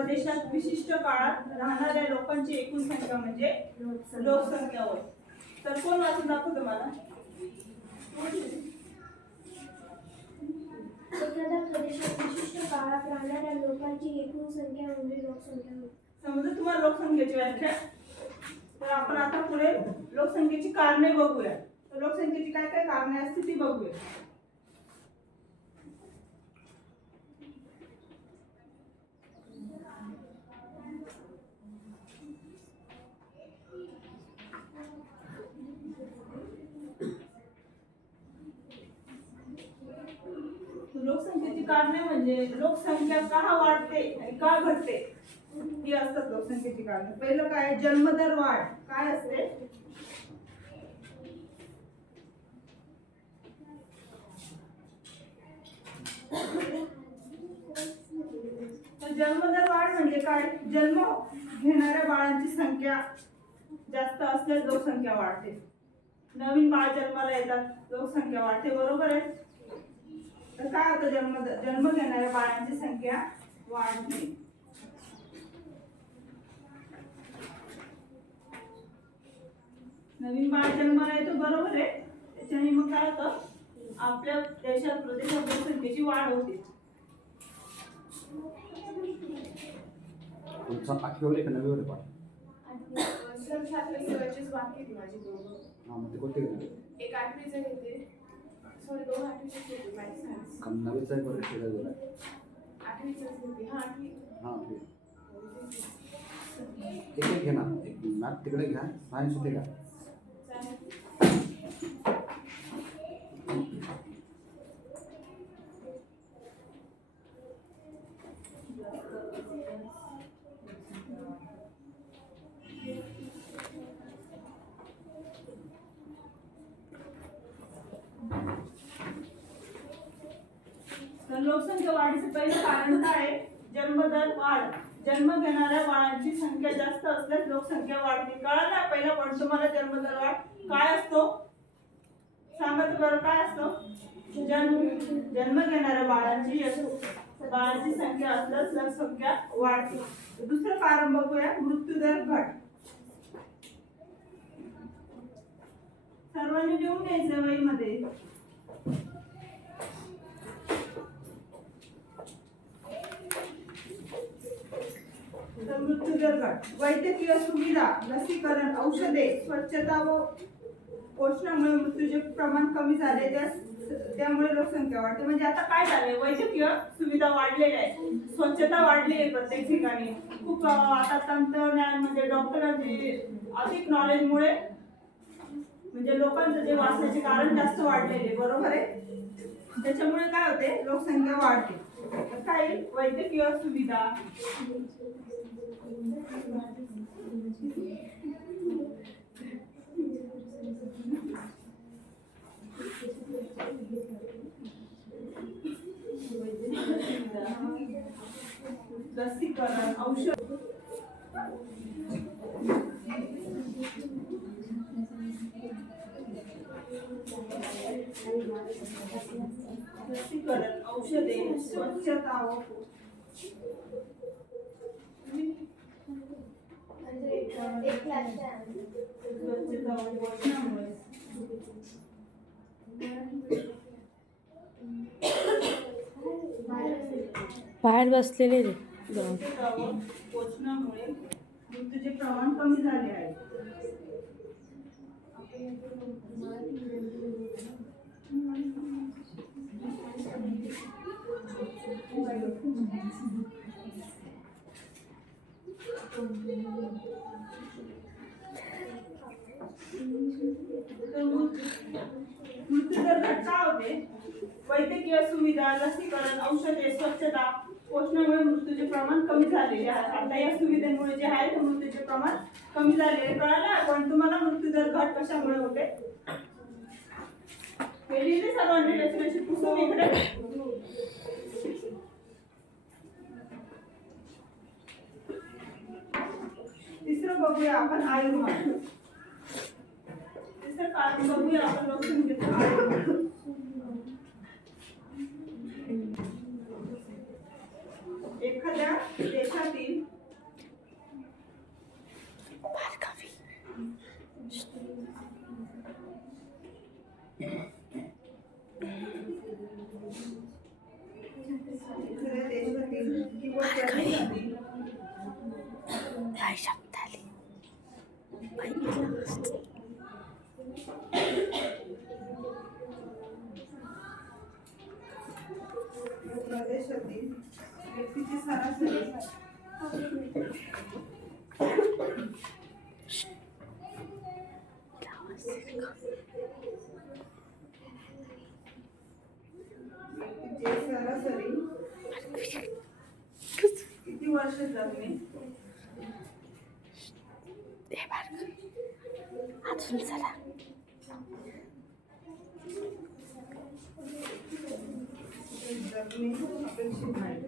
प्रदेशात विशिष्ट काळात राहणाऱ्या लोकांची एकूण संख्या म्हणजे लोकसंख्या होय. तर कोण वाचून दाखवतो मला? एखाद्या प्रदेशात विशिष्ट काळात राहणाऱ्या लोकांची एकूण संख्या म्हणजे लोकसंख्या होय. समजा तुम्हाला लोकसंख्येची व्याख्या. तर आपण आता पुढे लोकसंख्येची कारणे बघूया. तर लोकसंख्येची काय काय कारणे असतील ती बघूया. लोकसंख्येची कारणे म्हणजे लोकसंख्या का वाढते आणि का घटते ही असतात लोकसंख्येची कारणे. पहिलं काय? जन्मदर वाढ. काय असते? तर जन्मदर वाढ म्हणजे काय? जन्म घेणाऱ्या बाळांची संख्या जास्त असल्यास लोकसंख्या वाढते. नवीन बाळ जन्माला येतात, लोकसंख्या वाढते, बरोबर आहे. तर काय होतं? जन्म घेणाऱ्या बाळांची संख्या वाढते. नवीन बाळ जन्माला येतो, बरोबर आहे. त्याच्याने मग काय होतं? आपल्या देशात प्रदेशात लोकसंख्येची वाढ होते. तुमचा 8वी का 9वी पाठ? सर 7वी सेवाचीच बाकी होती माझी दोघं. हां, मग ते कोणते घेतले? एक 8वीचं घेते, सॉरी 2 8वीचे घेते मॅथ्स सायन्स. 9वीचा एक वर्ष शिकायला गेला. 8वीचंच घेते. हां 8वी. हां, ठीक. एक घे ना, एक मॅथ तिकडे घ्या, सायन्स इथे घ्या. तर लोकसंख्या वाढीचं पहिलं कारण काय आहे? जन्मदर वाढ. जन्म घेणाऱ्या बाळांची संख्या जास्त असल्यास लोकसंख्या वाढते. कळलं ना? पहिला पण तुम्हाला जन्मदर वाढ काय असतो सांगा तर बरं. काय असतो? जन्म घेणाऱ्या बाळांची संख्या असल्यास लोकसंख्या वाढते. दुसरं कारण बघूया, मृत्यूदर घट. सर्वांनी लिहून घ्यायचं वहीमध्ये. मृत्यूदर घट. वैद्यकीय सुविधा, लसीकरण, औषधे, स्वच्छता व पोषणामुळे मृत्यूचे प्रमाण कमी झाले, त्यामुळे लोकसंख्या वाढते. म्हणजे आता काय झालंय? वैद्यकीय सुविधा वाढलेल्या आहेत, स्वच्छता वाढली आहे प्रत्येक ठिकाणी. खूप आता तंत्रज्ञान म्हणजे डॉक्टरांची अधिक नॉलेजमुळे म्हणजे लोकांचं जे वाचण्याचे कारण जास्त वाढलेले, बरोबर आहे. त्याच्यामुळे काय होते? लोकसंख्या वाढते. काय? वैद्यकीय सुविधा, लसीकरण, औषध, लसीकरण, औषधे, स्वच्छता व स्वच्छता व पोषणामुळे बाहेर बसलेले रे स्वच्छता व पोषणामुळे मृत्यूचे प्रमाण कमी झाले आहे. मृत्यूदर घट का होते? वैद्यकीय सुविधा, लसीकरण, औषधे, स्वच्छता, पोषणामुळे मृत्यूचे प्रमाण कमी झालेले आहे. आता या सुविधेमुळे जे आहे ते मृत्यूचे प्रमाण कमी झालेले. कळालं? पण तुम्हाला मृत्यूदर घट कशामुळे होते? हे लिहिले सर्वांनी डेफिनेशन पुस्तक इकडे. तिसरं बघूया आपण आयुर्मान. तिसरं कारण बघूया आपण लोकसंख्येचं आयुर्मान. एखाद्या एखाद्या देशातील एखाद्या देशातील किंवा प्रदेशातील काय शब्द आली प्रदेशातील व्यक्तीची सरासरी व्यक्तीचे सरासरी किती वर्ष जगणे अजून चला जगणे अपेक्षित आहे.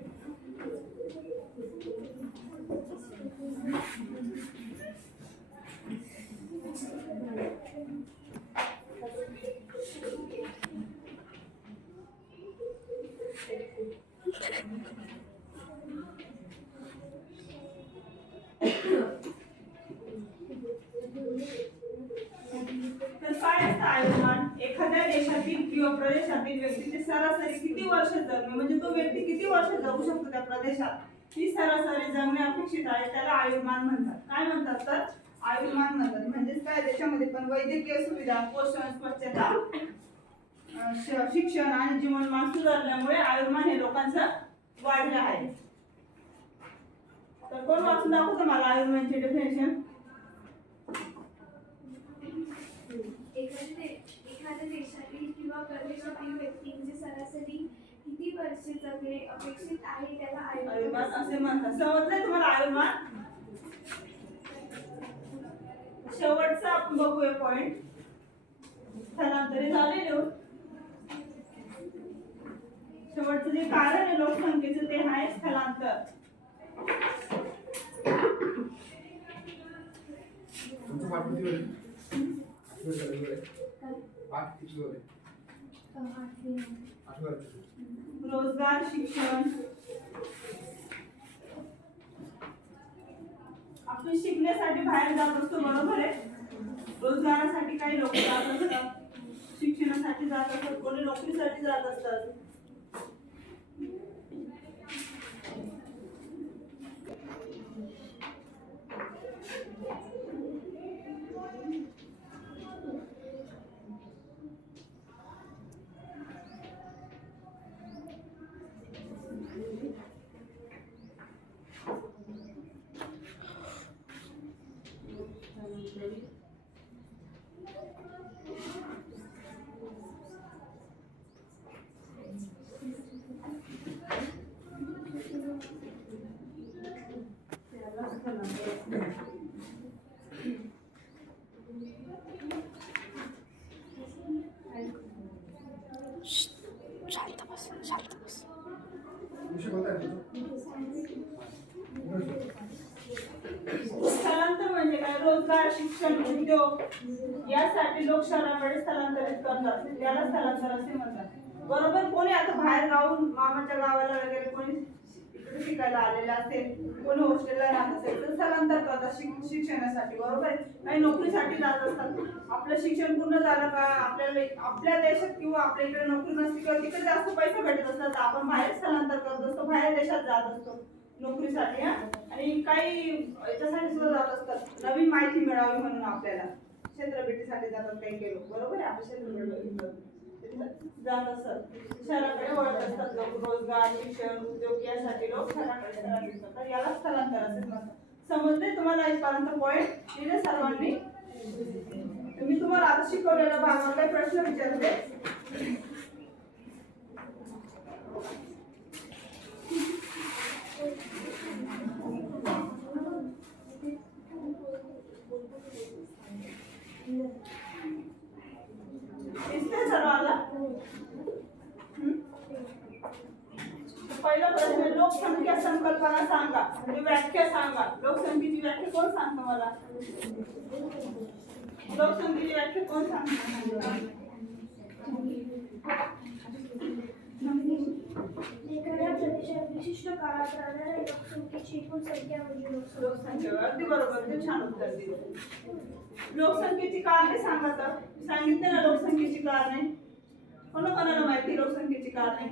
तर काय असतं आयुर्मान? एखाद्या देशातील किंवा प्रदेशातील व्यक्तीचे सरासरी किती वर्ष जगणे, म्हणजे तो व्यक्ती किती वर्ष जगू शकतो त्या प्रदेशात, ती सरासरी जगणे अपेक्षित आहे, त्याला आयुर्मान म्हणतात. काय म्हणतात? तर आयुर्मान म्हणतात. म्हणजेच काय, त्याच्यामध्ये पण वैद्यकीय सुविधा, पोषण, स्वच्छता, शिक्षण आणि जीवनमान सुधारल्यामुळे आयुर्मान हे लोकांचं वाढलं आहे. तर कोण वाचून दाखवतो मला आयुर्मानचे डेफिनेशन? एखाद्या देशातील किंवा प्रदेशातील व्यक्तींचे सरासरी किती वर्षे जगणे अपेक्षित आहे त्याला आयुर्मान असे म्हणतात. समजलंय तुम्हाला आयुर्मान? शेवटचा आपण बघूया पॉइंट. स्थलांतरित झालेले. शेवटचं जे कारण आहे लोकसंख्येचं ते आहे स्थलांतर. रोजगार, शिक्षण. आपण शिकण्यासाठी बाहेर जात असतो, बरोबर आहे. रोजगारासाठी काही लोक जात असतात, शिक्षणासाठी जात असतात, कोणी नोकरीसाठी जात असतात. शांत बस, शांत बस. स्थलांतर म्हणजे काय? रोजगार, शिक्षण, उद्योग यासाठी लोक शहराकडे स्थलांतरित करतात, त्याला स्थलांतर असे म्हणतात. बरोबर. कोणी आता बाहेर गावून मामाच्या गावाला वगैरे कोणी इकडे शिकायला आलेलं असेल, कोणी हॉस्टेलला राहत असेल तर स्थलांतर करतात शिक्षणासाठी, बरोबर आहे. काही नोकरीसाठी जात असतात. आपलं शिक्षण पूर्ण झालं का आपल्याला आपल्या देशात किंवा आपल्या इकडे नोकरी नसते किंवा तिकडे जास्त पैसे भेटत असतात तर आपण बाहेर स्थलांतर करत असतो, बाहेर देशात जात असतो नोकरीसाठी. आणि काही याच्यासाठी सुद्धा जात असतात, नवीन माहिती मिळावी म्हणून आपल्याला क्षेत्रभेटीसाठी जातात काही लोक, बरोबर आहे. आपल्या क्षेत्रभेटी जात असतात, शहराकडे वळत असतात लोक. रोजगार, शिक्षण, उद्योग यासाठी लोक शहराकडे स्थलांतरित करतात, याला स्थलांतर असे म्हणतात. समजले तुम्हाला इथपर्यंत पॉइंट? दिले सर्वांनी? मी तुम्हाला आता शिकवलेला भागावर काही प्रश्न विचारते. दिसते सर्वांना? पहिला प्रश्न, लोकसंख्या संकल्पना सांगा, म्हणजे व्याख्या सांगा. लोकसंख्येची व्याख्या कोण सांगतं मला? लोकसंख्येची व्याख्या कोण सांगतं? एखाद्या प्रदेशात विशिष्ट काळात राहणाऱ्या लोकसंख्येवर अगदी बरोबर, ते छान उत्तर दिलं. लोकसंख्येची कारणे सांगा तर. सांगितले ना लोकसंख्येची कारणे. कोणाकोणाला माहिती लोकसंख्येची कारणे?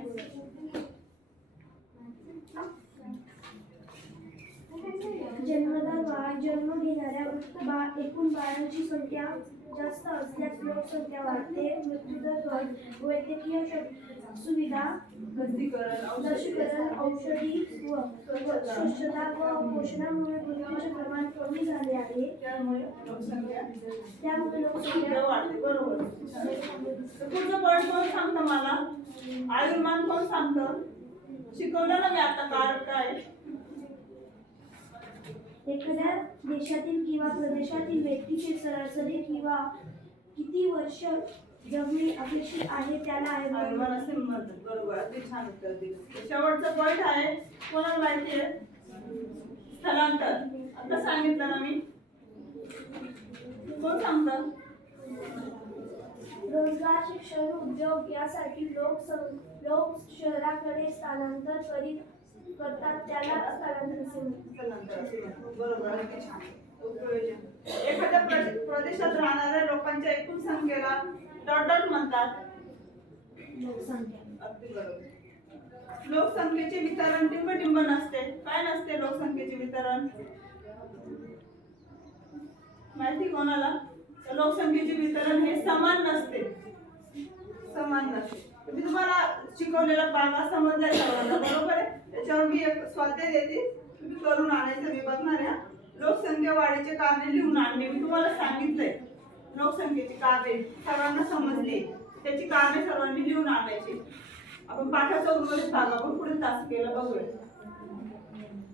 जन्मदर वाढ, जन्म घेणाऱ्या एकूण बाळांची संख्या जास्त असल्यास लोकसंख्या वाढते. मृत्यूदर घट, वैद्यकीय सुविधा, लसीकरण, औषधी व स्वच्छता व पोषणामुळे मृत्यूचे प्रमाण कमी झाले आहे. त्यामुळे लोकसंख्या वाढते. बरोबर. पुढचं पॉईंट कोण सांगतं मला? आयुर्मान कोण सांगतं? शिकवलं ना मी आता काय. एखाद्या देशातील किंवा प्रदेशातील व्यक्तीचे सरासरी किंवा किती वर्ष जगणे अपेक्षित आहे त्याला आयुर्मान असे म्हणतात. बरोबर, अगदी छान उत्तर दिलं. शेवटचा पॉईंट आहे, कोणाला माहिती आहे? स्थलांतर. आता सांगितलं ना मी. कोण सांगतं? रोजगार, शिक्षण, उद्योग यासाठी लोक शहराकडे स्थलांतर करतात त्याला स्थलांतर असे म्हणतात. बरोबर, अगदी छान. उपयोजन. एखाद्या प्रदेशात राहणाऱ्या लोकांच्या एकूण संख्येला डॉट म्हणतात. लोकसंख्या. अगदी बरोबर. लोकसंख्येचे वितरण टिंब नसते. काय नसते लोकसंख्येचे वितरण? माहिती कोणाला? लोकसंख्येचे वितरण हे समान नसते. मी तुम्हाला शिकवलेला भाग समजलाय सर्वांना, बरोबर आहे? त्याच्यावर मी एक स्वाध्याय देते, तुम्ही करून आणायचं. मी बघणार आहे. लोकसंख्या वाढीचे कारणे लिहून आणणे. मी तुम्हाला सांगितलंय लोकसंख्येची कारणे सर्वांना समजली, त्याची कारणे सर्वांनी लिहून आणायची. आपण पाठाचा उर्वरित भाग आपण पुढे तास केला.